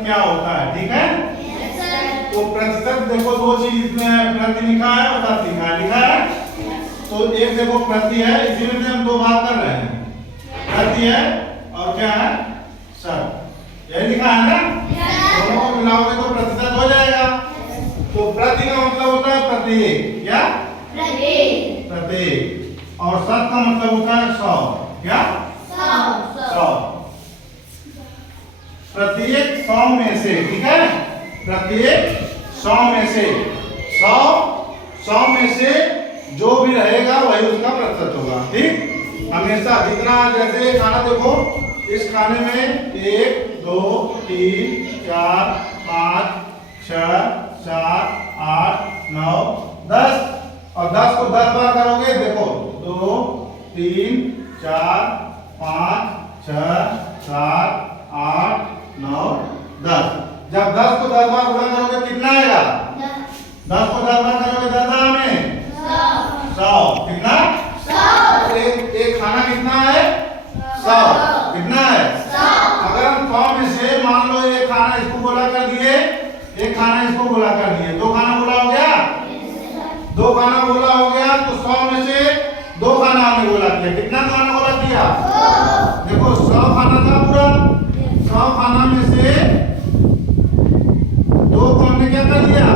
प्रतिशत क्या होता है, ठीक है। तो प्रतिशत देखो दो चीज इसमें प्रति लिखा है और शत लिखा है। तो एक देखो प्रति है, इसी में से हम दो भाग कर रहे हैं, प्रति है और क्या है शत, यही लिखा है ना। दोनों को मिलाओगे तो प्रतिशत हो जाएगा। तो प्रति का मतलब होता है प्रत्येक, क्या प्रत्येक, और शत का मतलब होता है 100, क्या 100। प्रत्येक 100 में से, ठीक है, प्रत्येक 100 में से 100 में से जो भी रहेगा वही उसका प्रतिशत होगा, ठीक। हमेशा जितना, जैसे खाना देखो, इस खाने में 1 2 3 4 5 6 7 8 9 10, और 10 को 10 बार करोगे, देखो 2 3 4 5 6 7 8 9 10। जब 10 को 10 बार गुणा करोगे कितना आएगा? 10 को 10 बार करोगे 10 में 100, कितना 100। एक खाना कितना है 100, कितना है 100। अगर हम 100 में से मान लो एक खाना इसको गोला कर दिए, एक खाना इसको गोला कर दिए, दो खाना गोला हो गया, दो खाना गोला हो गया, तो 100 में से दो खाना हमने गोला किया, कितना खाना गोला किया? देखो 100 खाना था पूरा, 100 खाना में से दो को हमने क्या कर दिया?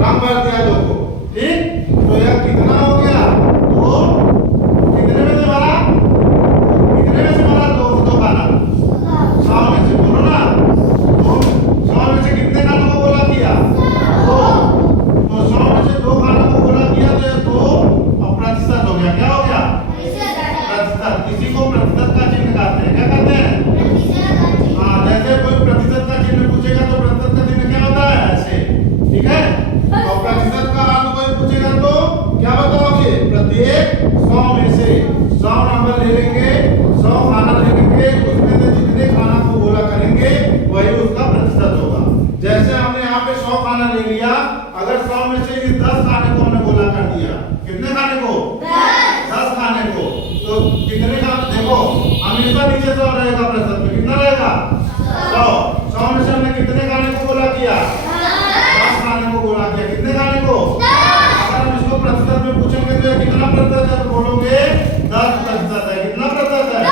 रंग भर दिया दो को, ठीक। तो यह कितना हो गया? दो, कितने में से भरा? कितने में से भरा? दो खाना 100 में से, बोलो ना। 100 में से कितने खानों को गोला किया? दो। तो 100 में से दो खानों को गोला किया तो यह दो और प्रतिशत हो गया, क्या हो गया? प्रतिशत। किसी को प्रतिशत का चिन्ह कहते हैं, क्या कहते हैं? हाँ, जैसे कोई प्रतिशत का चिन्ह पूछेगा तो प्रतिशत का चिन्ह क्या होता है? ऐसे, ठीक है। और प्रतिशत का अर्थ कोई पूछेगा तो क्या बताओगे? प्रत्येक 100 में से 100 नंबर ले लेंगे, 100 खाना ले लेंगे, उसमें से जितने खाना को गोला करेंगे वही उसका प्रतिशत होगा। जैसे हमने यहाँ पे 100 खाना ले लिया, अगर 100 में से 10 खाने को हमने गोला कर दिया, कितने खाने को? 10 खाने को, तो कितने खाने? देखो हमेशा नीचे 100 रहेगा, प्रतिशत में कितना रहेगा? 100 में से हमने कितने खाने को गोला किया? 10 खाने को गोला किया, कितने खाने को? अगर हम इसको प्रतिशत में पूछेंगे तो कितना प्रतिशत है, बोलोगे 10% है। कितना प्रतिशत है?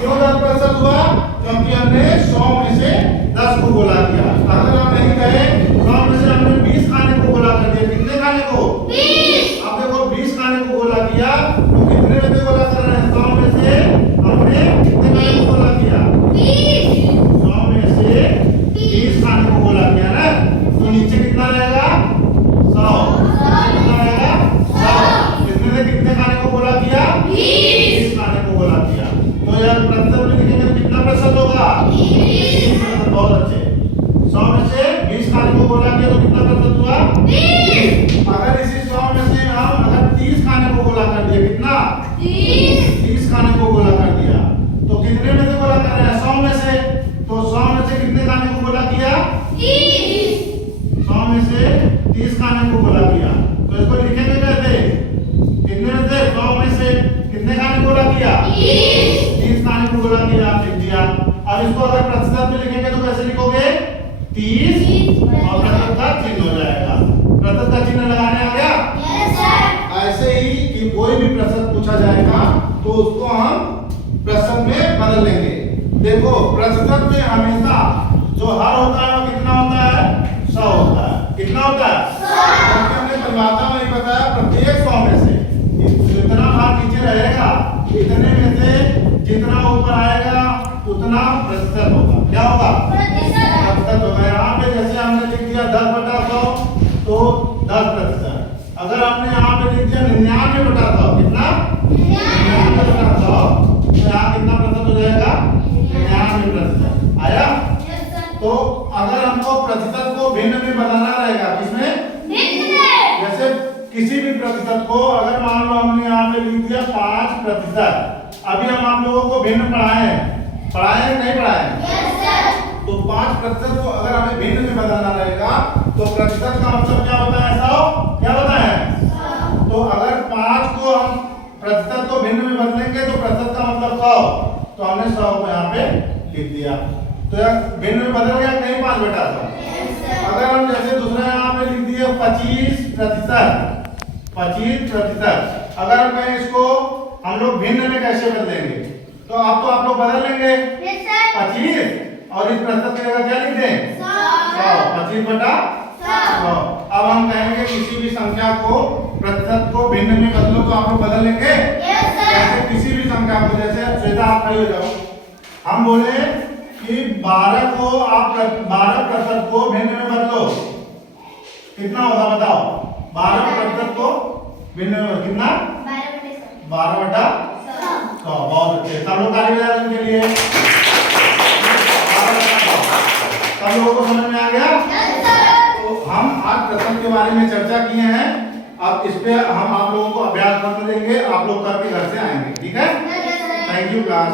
क्यों 10% हुआ? क्योंकि हमने 100 में से 10 को गोला किया। अगर हम नहीं कहे 100 में से हमने 20 खाने को गोला कर दिया, कितने खाने को? 20। अब देखो 20 खाने को गोला किया तो कितने में से गोला कर रहे हैं? 100 में से हमने कितने खाने को गोला किया? 20। 100 में से 20 खाने को गोला किया ना, तो नीचे कितना रहेगा? 100। कितना रहेगा? 100। कितने से कितने खाने को गोला किया? 20 खाने को गोला किया। तो यार प्रतिशत में लिखेंगे तो कितना प्रतिशत होगा? 20%। बहुत अच्छे। 100 में से 20 खाने को गोला किया तो कितना प्रतिशत हुआ? 20। अगर इसी 100 में से हम अगर 30 खाने को गोला कर दिया, कितना? 30 खाने को गोला कर दिया, तो कितने में से गोला कर रहे हैं? 100 में से। तो 100 में से कितने खाने को गोला किया? 30। 100 में से 30 खाने को गोला किया, तो इसको लिखेंगे कैसे? कितने में से? 100 में से कितने खाने को गोला किया? 30 खाने को गोला किया, लिख दिया। अब इसको अगर प्रतिशत में लिखेंगे तो कैसे लिखोगे? 30 और प्रतिशत का चिन्ह हो जाएगा। प्रतिशत का चिन्ह लगाने आ गया? Yes sir. ऐसे ही कि कोई भी प्रतिशत पूछा जाएगा तो उसको हम प्रतिशत में बदल लेंगे। देखो प्रतिशत में हमेशा जो हर होता है वो कितना होता है? 100 होता है। कितना होता है? 100। हमने परिभाषा में बताया प्रत्येक 100 में से जितना भाग नीचे रहेगा, इतने में से जितना ऊपर आएगा उतना प्रतिशत होगा। क्या होगा? प्रतिशत होगा। यहाँ पे जैसे हमने लिख दिया 10/100 तो 10%। अगर आपने यहाँ पे लिख दिया 99/100, कितना? 99/100, तो यहाँ कितना प्रतिशत हो जाएगा? 99%। आया? तो अगर हमको प्रतिशत को भिन्न में बनाना रहेगा, किसमें? भिन्न में। जैसे किसी भी प्रतिशत को अगर मान लो हमने यहाँ पे लिख दिया 5%, अभी हम आप लोगों को भिन्न पढ़ाए हैं नहीं पढ़ाए? Yes sir. तो 5% को अगर हमें भिन्न में बदलना रहेगा तो प्रतिशत का मतलब क्या होता है? 100। क्या होता है? 100। तो अगर 5 को हम प्रतिशत को भिन्न में बदलेंगे तो प्रतिशत का मतलब 100, तो हमने 100 को यहाँ पे लिख दिया। तो यह भिन्न में बदल गया कहीं 5/7। अगर हम जैसे दूसरा यहाँ पे लिख दिए 25%, 25%। अगर हम कहें इसको हम लोग भिन्न में कैसे बदलेंगे, तो आप लोग बदल लेंगे 25 और इस प्रतिशत की जगह क्या लिख दें 100, 25/100। अब हम कहेंगे किसी भी संख्या को प्रतिशत को भिन्न में बदलो, तो आप लोग बदल लेंगे जैसे किसी भी संख्या को, जैसे श्वेता आप खड़ी हो जाओ, हम बोले कि 12 को आप 12% को भिन्न में बदलो, कितना होगा बताओ। 12% को भिन्न में कितना 12/100। बहुत अच्छे, सब लोग ताली बजा उनके लिए। सब लोगों को समझ में आ गया। तो हम आज प्रश्न के बारे में चर्चा किए हैं, अब इस पे हम आप लोगों को अभ्यास करने देंगे, आप लोग करके घर से आएंगे, ठीक है। Thank you class.